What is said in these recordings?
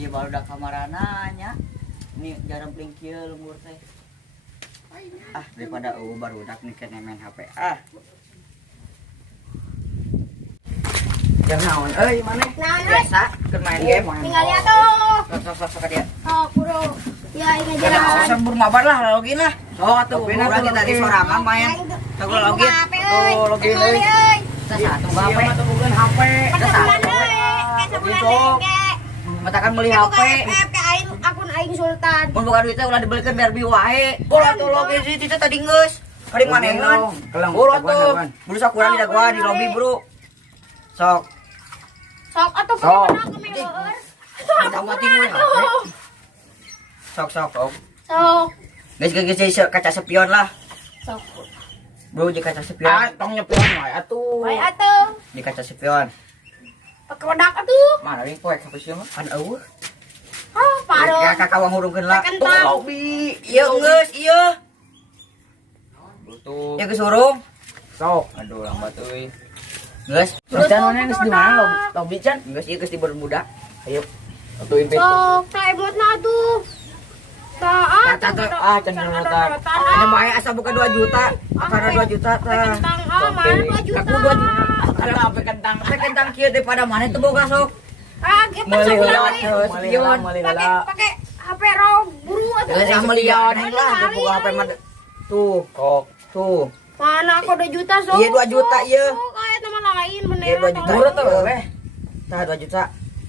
Dia baru udah kamarananya. Ini jarang pling kieu lembur teh. Daripada barudak nih kena main HP. Yang naon mana? Biasa keur main game. Tinggal lihat tuh. Sok dia. Oh, bro. Ya, ini jalan. Sembur mabar lah login lah. Sok atuh urang kita di sorangan main. Sok login. Tuh login euy. Satu HP. Ieu bukan HP. Matakan beli HP. Akun aing Sultan. Mun boga duit teh ulah dibelikeun Barbie wae. Ulah tuh login sih itu tadi geus. Kali manehna. Ulah tuh. Berusaha kurang di gua di lobby, Bro. Sok Atuh mana kamera. Kita mati we. Sok. Geus kaca spion lah. Sok. Bro, di kaca spion. Tong nyepion wae atuh. Baik atuh. Di kaca spion. Pakai wadak atuh. Mana ring poek HP sieun mah? Kan eueuh. Parah. Ya kakak wang hurungkeun lah. Kentang. Lobby. Ieu geus ieu. Butuh. Ya geus urung. Sok. Aduh, lambat euy. Geus. Can mana geus di mana lobby can? Geus ieu geus di Bermuda. Ayo. Atuh impit. Sok, tak emotna atuh. Cenderotan. Ada bae asa buka 2 juta. Karena 2 juta tah. Kentang mana 2 juta. Aku 2 juta. Ada apa kentang? Apa kentang kieu daripada mana teu boga sok. Gitu pakai HP rom buru atuh. Geus milion lah buka HP mah. Tuh, kok. Tuh. Mana aku 2 juta sok. Iya 2 juta ieu. Kayak teman lain bener. Iya 2 juta. Buru tuh beh. Tah 2 juta.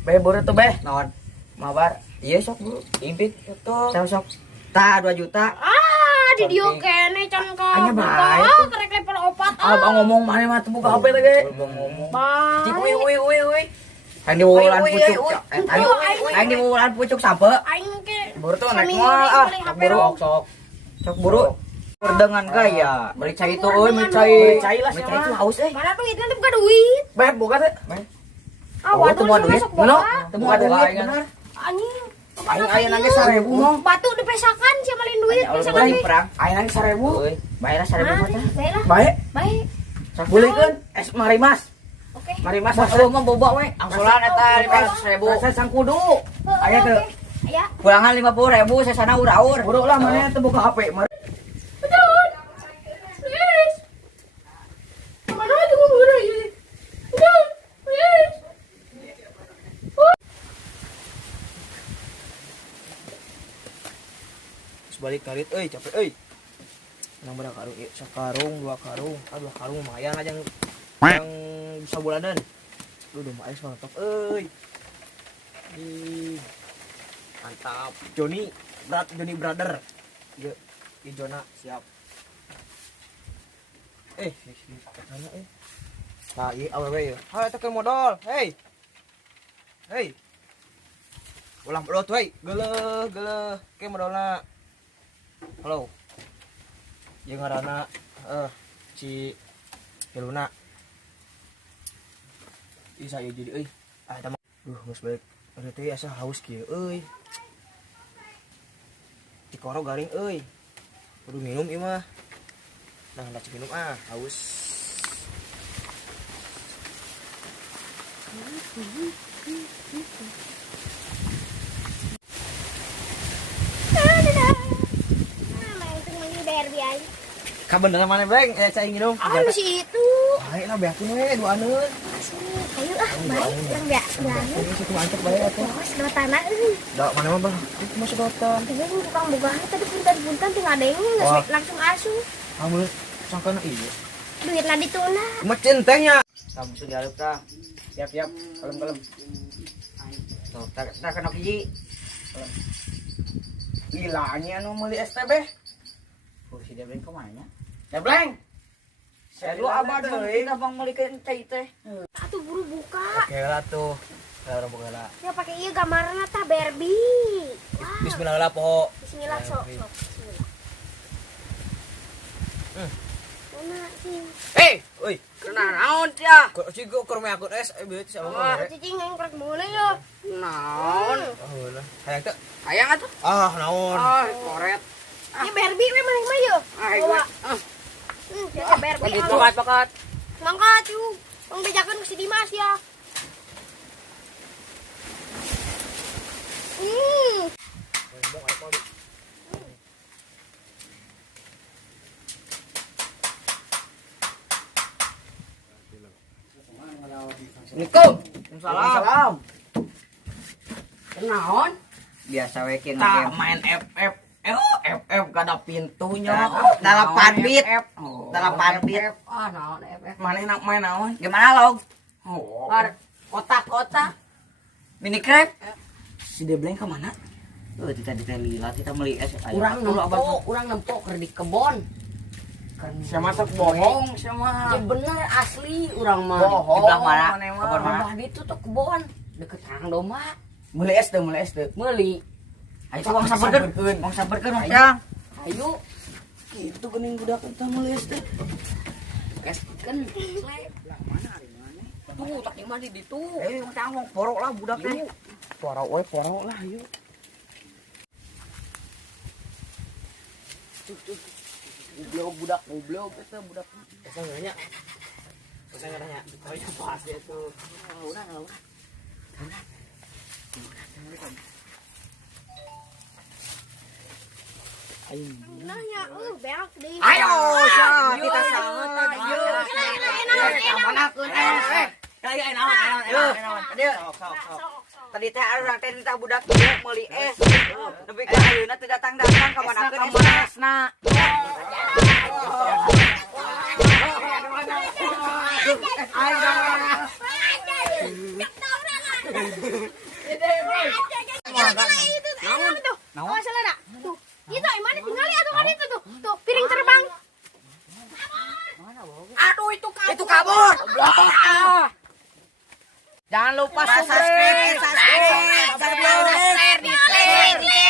Beh buru tuh beh. Naon? Mabar. Iya sok buru. Impit tuh. Sok. Tah 2 juta. Di dia kene can ka. Anya bae. Karek level 4. Abang ngomong mana mah tuh buka HP teh ge. Ngomong. Bang. Cik uy. Aing di wulan pucuk. Aing di wulan pucuk sampe. Aing ke. Buru tuh naik Seminggu moal nih beli HP rom. Sok buru. Dengan gaya. Beli cai itu euy, beli cai. Cai lah Beli cai itu haus euy. Mana duit nanti buka duit. Beh buka teh. Waduh temu duit. masuk Ngono. bola. Temu ada duit bener. Anjing. Aing aya nage 1000 mong. Batu dipesakan sih malin duit. Pesakan Beli duit. perang. Aya nage 1000. Euy, bayar 1000 mah tah. Baiklah. Baik. Baik. Bulikeun es mari Mas. Oke. Mari Mas. Mas lu mah boba we. Angsuran eta 500.000. Saya sangkudu. Aya teh. Ya. Kurangan 50.000 sesana ur-aur. Buru lah mana teh buka HP. Mari. Betul. Yes. Mana itu buru ini? Betul. Yes. Balik karit euy capek euy. Nang berapa karung? Sakarung, 2 karung. 2 karung lumayan aja yang bisa bulanan. Duh mah ais mantap euy. Mantap. Johnny brother. Ge Jona siap. Mana Nah, ieu awewe ieu. Ha eta ke modal. Hey. Ulang pelot we. Geuleuh ke modalna. Halo. Jeung ngaranna si Heluna. Isa ieu jadi euy. Eta mah geus balik. Ada teh asa haus kieu euy. Cikoro garing euy. Kudu minum ieu mah. Nah, hendak minum haus. Kabeneran mana Breng? Saya nginum. Masih itu. Baik lah beakeun we duaneun. Ayo baik yang biak. Ini situ mantep bae atuh. Dua tanah euy. Da mana mah Bang? Itu masuk dotan. Tapi bukan bukan tadi punten tinggal deng langsung asuh. Kamu sangkana ieu. Duitna dituna. Mecin tehnya. Kamu sudah dialuk tah. Siap, kalem. Tuh, tak kena hiji. Gilanya anu meuli STB. Si Debleng ke mananya? Debleng. Saya lu abah deui gampang meulikeun cai teh. Atuh buru buka. Oke lah tuh. Kalau buka lah. Ya pakai ieu gambarna tah Barbie. Wah. Bismillah lah poho. Bismillah sok. Bismillah. Mana sih? Euy. Kena naon cia? Kok sih gua keur me akun S beuti sama Wah, kemarin. cicing yang krek mulai yo. Naon? Oh, lah. Hayang teh. Hayang atuh. Naon. Koret. Ya Barbie memang mah yo. Gua. Ya Barbie. Gitu pakat. Mangkat yuk. Tong bejakeun ku si Dimas ya. Assalamualaikum. Waalaikumsalam. Kenaon? Biasa we kieu Tak main FF. FF kada pintunya. Dalapan bit. Oh. Dalapan bit. Naon FF. Mana enak main naon? Gimana log? Oh. Kotak-kotak. Mini crab? Si Debleng ke mana? Kita lila kita beli es. Urang nempok keur di kebon. Sama sok bohong sama. Ya bener asli urang mah. Bohong. Di belah mana? Mana Kebon mah? mana? Mah itu tuh kebon deket Hang Doma. Mulai es teh, mulai es teh. Meuli. Ayo uang sabarkeun. Uang sabarkeun Mas Ayo. Yang. Ayo. Itu geuning budak eta mulai es teh. Kaskeun. Tuh tak di mana di tuh. Mang Cang porok lah budak teh. Porok lah yuk. Goblok eta budak. Asa nanya. Oh iya pas dia tuh. Udah. Ayo. Nanya, beak di. Ayo, kita sama. Ayo. Tadi teh urang teh ditah budak ieu meuli es. Nepi ka ayeuna teu datang-datang ka manakeun esna. Naon salah dah? Tuh. Itu mana tinggali atau mana itu tuh? Tuh, piring terbang. Aduh, itu kabur. Itu kabur. Jangan lupa Subscribe, subscribe. share, di share.